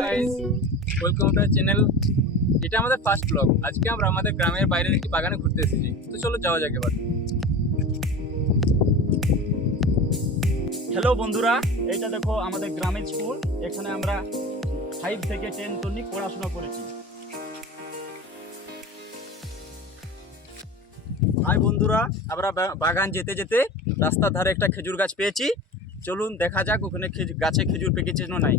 Guys, welcome to channel. এটা আমাদের first blog. আজকে আমরা আমাদের গ্রামের বাইরের একটি বাগানে ঘুরতে এসেছি। তো চলো যাওয়া যাক এবার। হ্যালো বন্ধুরা, এইটা দেখো আমাদের গ্রামের স্কুল। এখানে আমরা 5 থেকে 10 তনিক পড়াশোনা করেছি। হাই বন্ধুরা, আমরা বাগান যেতে যেতে রাস্তার ধারে একটা খেজুর গাছ পেয়েছি। চলুন দেখা যাক ওখানে গাছে খেজুর পেকেছে না নাই।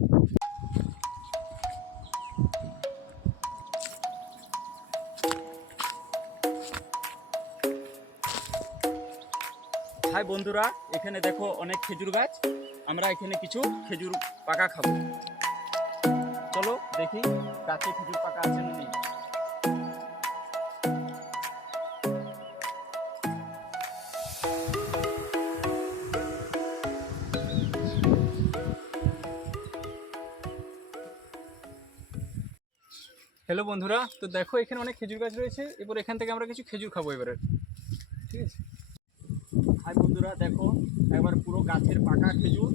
হাই বন্ধুরা, এখানে দেখো অনেক খেজুর গাছ। আমরা এখানে কিছু খেজুর পাকা খাবো। চলো দেখি গাছে খেজুর পাকা আছে না নেই। হ্যালো বন্ধুরা, তো দেখো এখানে অনেক খেজুর গাছ রয়েছে। এরপর এখান থেকে আমরা কিছু খেজুর খাবো এবারে। ঠিক আছে। হাই বন্ধুরা, দেখো একবার পুরো গাছের পাকা খেজুর।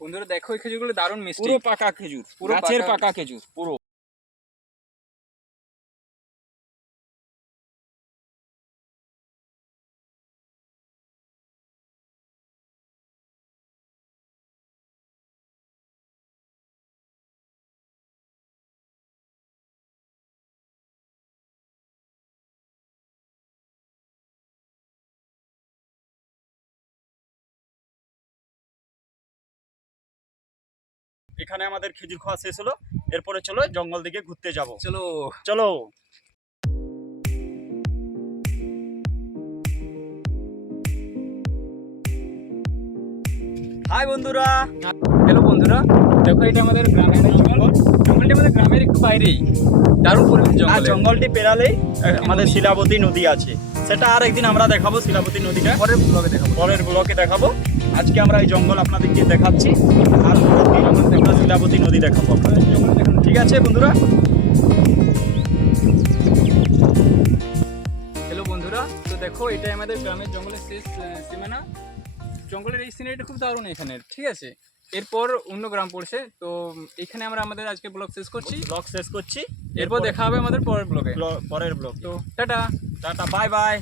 বন্ধুরা দেখো এই খেজুরগুলো দারুণ মিষ্টি। পুরো পাকা খেজুর, পুরো গাছের পাকা। পাকা খেজুর পুরো। এখানে আমাদের খেজুর খাওয়া শেষ হলো। এরপরে চলো জঙ্গল দিকে ঘুরতে যাব। চলো চলো। হাই বন্ধুরা। হ্যালো বন্ধুরা, দেখো এটা আমাদের গ্রামের জঙ্গল। জঙ্গলটি আমাদের গ্রামের একটু বাইরেই। দারুণ পরিবেশ আর জঙ্গল। জঙ্গলটি পেরালেই আমাদের শিলাবতী নদী আছে। সেটা আর একদিন আমরা দেখাবো, শিলাবতী নদীটা পরের ব্লগে দেখাবো। পরের ব্লকে দেখাবো। আজকে আমরা এই জঙ্গল আপনাদেরকে দেখাচ্ছি, আর পরের দিন আমরা শিলাবতী নদী দেখাবো আপনাদের। ঠিক আছে বন্ধুরা। হ্যালো বন্ধুরা, তো দেখো এটাই আমাদের গ্রামের জঙ্গলের শেষ সীমানা। জঙ্গলের এই সিনারিটা খুব দারুণ এখানের। ঠিক আছে, এরপর অন্য গ্রাম পড়ছে। তো এখানে আমরা আমাদের আজকে ব্লগ শেষ করছি। ব্লগ শেষ করছি। এরপর দেখা হবে আমাদের পরের ব্লগে। পরের ব্লগ। তো টাটা। Tata, bye bye.